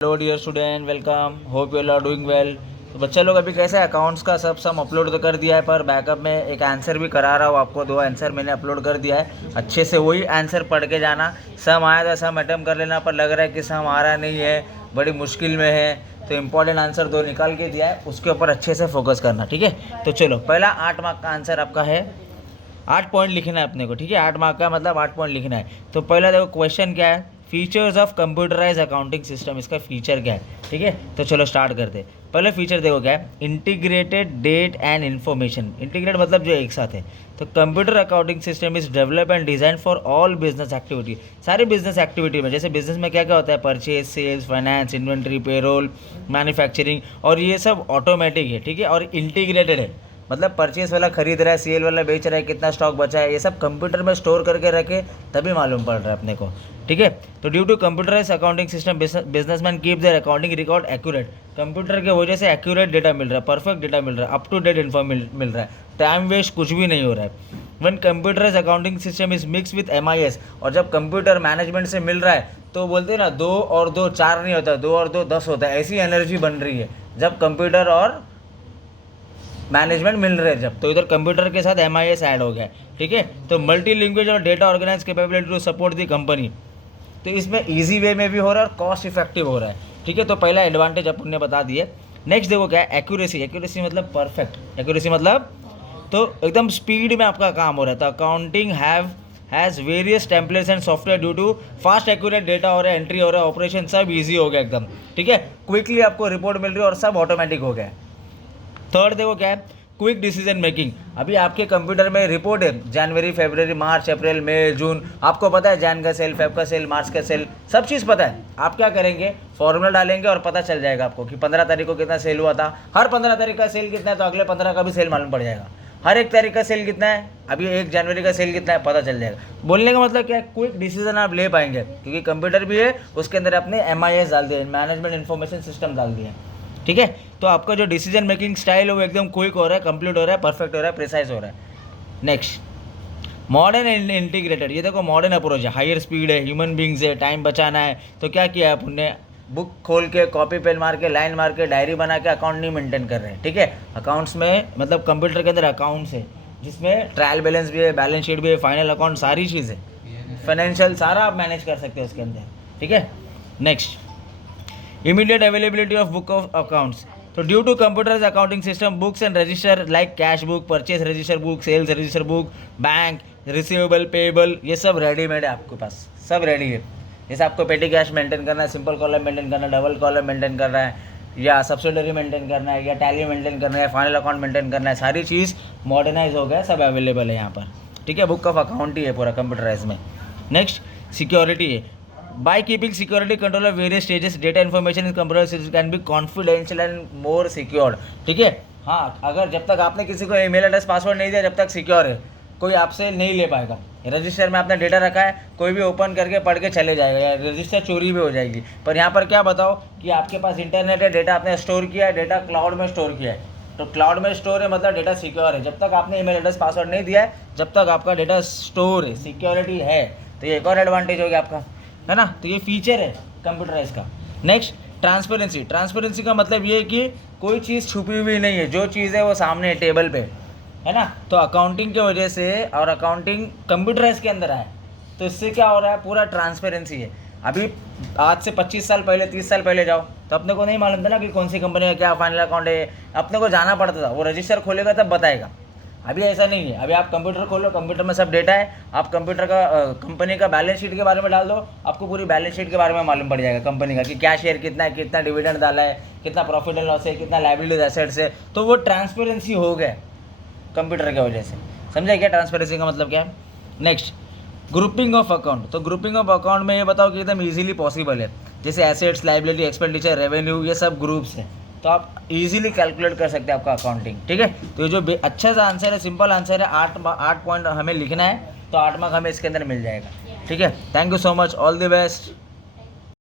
Hello dear student, welcome. Hope you are doing well. तो बच्चे लोग अभी कैसे अकाउंट्स का सब सम अपलोड तो कर दिया है, पर बैकअप में एक आंसर भी करा रहा हूँ आपको। 2 आंसर मैंने अपलोड कर दिया है। अच्छे से वही आंसर पढ़ के जाना। सम आया था सम अटेम्प्ट कर लेना, पर लग रहा है कि सम आ रहा नहीं है, बड़ी मुश्किल में है, तो इंपॉर्टेंट आंसर 2 निकाल के दिया है, उसके ऊपर अच्छे से फोकस करना। ठीक है, तो चलो पहला 8 मार्क का आंसर आपका है। 8 पॉइंट लिखना है अपने को। ठीक है, 8 मार्क का मतलब 8 पॉइंट लिखना है। तो पहला देखो क्वेश्चन क्या है, features of computerise accounting system. इसका फीचर क्या है। ठीक है, तो चलो स्टार्ट करते हैं। पहले फीचर देखो क्या है, integrated date and information. Integrate मतलब जो एक साथ है। तो computer accounting system is develop and design for all business activity. सारी बिजनेस एक्टिविटी में, जैसे बिजनेस में क्या क्या होता है, purchase, sales, finance, inventory, payroll, manufacturing, और ये सब ऑटोमेटिक है। ठीक है, और इंटीग्रेटेड है। मतलब परचेस वाला खरीद रहा है, सेल वाला बेच रहा है, कितना स्टॉक बचा है, ये सब कंप्यूटर में स्टोर करके रखे तभी मालूम पड़ रहा है अपने को। ठीक है, तो due to computerise accounting system businessman keep their accounting record accurate. Computer के वजह से एक्यूरेट डेटा मिल रहा है, परफेक्ट डेटा मिल रहा है, अप टू डेट इन्फॉर्म मिल रहा है, टाइम वेस्ट कुछ भी नहीं हो रहा है। One computerise accounting system is mix with MIS। और जब कंप्यूटर मैनेजमेंट से मिल रहा है तो बोलते हैं ना, 2 और 2 4 नहीं होता, 2 और 2 10 होता है। ऐसी एनर्जी बन रही है जब कंप्यूटर और मैनेजमेंट मिल रहे हैं जब, तो इधर कंप्यूटर के साथ MIS ऐड हो गया। ठीक है, तो मल्टी लैंग्वेज और data organise capability to support the company. तो इसमें इजी वे में भी हो रहा है और कॉस्ट इफेक्टिव हो रहा है। ठीक है, तो पहला एडवांटेज अपन ने बता दिए। नेक्स्ट देखो क्या है, एक्यूरेसी। एक्यूरेसी मतलब परफेक्ट। एक्यूरेसी मतलब तो एकदम स्पीड में आपका काम हो रहा है। तो accounting has various templates and software due to fast accurate data हो रहा है, एंट्री हो रहा है, ऑपरेशन सब ईजी हो गया एकदम। ठीक है, क्विकली आपको रिपोर्ट मिल रही है और सब ऑटोमेटिक हो गया। थर्ड देखो क्या है, क्विक डिसीजन मेकिंग। अभी आपके कंप्यूटर में रिपोर्ट है, जनवरी, फरवरी, मार्च, अप्रैल, मई, जून, आपको पता है जैन का सेल, फेब का सेल, मार्च का सेल, सब चीज़ पता है। आप क्या करेंगे, फॉर्मूला डालेंगे और पता चल जाएगा आपको कि 15 तारीख को कितना सेल हुआ था। हर 15 तारीख का सेल कितना है, तो अगले 15 का भी सेल मालूम पड़ जाएगा। हर 1 तारीख का सेल कितना है, अभी 1 जनवरी का सेल कितना है, पता चल जाएगा। बोलने का मतलब क्या है, क्विक डिसीजन आप ले पाएंगे, क्योंकि कंप्यूटर भी है, उसके अंदर अपने MIS डाल दिए, मैनेजमेंट इन्फॉर्मेशन सिस्टम डाल दिए। ठीक है, तो आपका जो डिसीजन मेकिंग स्टाइल है वो एकदम क्विक हो रहा है, कंप्लीट हो रहा है, परफेक्ट हो रहा है, प्रिसाइज हो रहा है। Next, modern and integrated. ये देखो मॉडर्न अप्रोच है, हायर स्पीड है, ह्यूमन बींग्स है, टाइम बचाना है। तो क्या किया है उनने, बुक खोल के, कॉपी पेन मार के, लाइन मार के, डायरी बना के अकाउंट नहीं मेंटेन कर रहे हैं। ठीक है, अकाउंट्स में मतलब कंप्यूटर के अंदर अकाउंट्स है, जिसमें ट्रायल बैलेंस भी है, बैलेंस शीट भी है, फाइनल अकाउंट, सारी चीज़ है, फाइनेंशियल सारा आप मैनेज कर सकते हैं उसके अंदर। ठीक है, next, immediate availability of book of accounts. So due to computerized accounting system, books and register like cash book, purchase register book, sales register book, bank, receivable, payable, ये सब रेडीमेड है आपके पास, सब रेडी है। जैसे आपको पेटी कैश मेंटेन करना है, सिंपल कॉलम मेंटेन करना है, डबल कॉलम मेंटेन करना है, या सब्सिडरी मेंटेन करना है, या टैली मेंटेन करना है, फाइनल अकाउंट मेंटेन करना है, सारी चीज़ मॉडर्नाइज हो गया, सब अवेलेबल है यहाँ पर। ठीक है, बुक ऑफ अकाउंट ही है पूरा कंप्यूटराइज में। नेक्स्ट, सिक्योरिटी है। By keeping security control of various stages, data information in computer systems can be confidential and more secured. ठीक है, हाँ, अगर जब तक आपने किसी को ईमेल एड्रेस पासवर्ड नहीं दिया, जब तक सिक्योर है, कोई आपसे नहीं ले पाएगा। रजिस्टर में आपने डेटा रखा है, कोई भी ओपन करके पढ़ के चले जाएगा, या रजिस्टर चोरी भी हो जाएगी। पर यहाँ पर क्या बताओ कि आपके पास इंटरनेट है, डेटा आपने स्टोर किया है, डेटा क्लाउड में स्टोर किया है। तो क्लाउड में स्टोर है मतलब डेटा सिक्योर है। जब तक आपने ईमेल एड्रेस पासवर्ड नहीं दिया है, जब तक आपका डेटा स्टोर है, सिक्योरिटी है। तो ये एक और एडवांटेज हो गया आपका, है ना। तो ये फीचर है कंप्यूटराइज का। Next, transparency. ट्रांसपेरेंसी का मतलब ये है कि कोई चीज़ छुपी हुई नहीं है, जो चीज़ है वो सामने है, टेबल पे, है ना। तो अकाउंटिंग की वजह से, और अकाउंटिंग कंप्यूटराइज के अंदर है, तो इससे क्या हो रहा है, पूरा ट्रांसपेरेंसी है। अभी आज से 25 साल पहले, 30 साल पहले जाओ तो अपने को नहीं मालूम था ना कि कौन सी कंपनी का क्या फाइनल अकाउंट है, अपने को जाना पड़ता था, वो रजिस्टर खोलेगा तब बताएगा। अभी ऐसा नहीं है, अभी आप कंप्यूटर खोलो, कंप्यूटर में सब डेटा है, आप कंप्यूटर का कंपनी का बैलेंस शीट के बारे में डाल दो, आपको पूरी बैलेंस शीट के बारे में मालूम पड़ जाएगा कंपनी का, कि क्या शेयर कितना है, कितना डिविडेंड डाला है, कितना प्रॉफिट एंड लॉस है, कितना लायबिलिटीज एसेट्स है। तो वो ट्रांसपेरेंसी हो गया कंप्यूटर की वजह से। समझा क्या ट्रांसपेरेंसी का मतलब क्या है। Next, grouping of account. तो ग्रुपिंग ऑफ अकाउंट में ये बताओ कि एकदम ईजिली पॉसिबल है, जैसे एसेट्स, लायबिलिटी, एक्सपेंडिचर, रेवेन्यू, ये सब ग्रुप्स हैं, तो आप इजीली कैलकुलेट कर सकते हैं आपका अकाउंटिंग। ठीक है, तो ये जो अच्छा सा आंसर है, सिंपल आंसर है, 8 पॉइंट हमें लिखना है, तो 8 मार्क हमें इसके अंदर मिल जाएगा। ठीक है, thank you so much, all the best.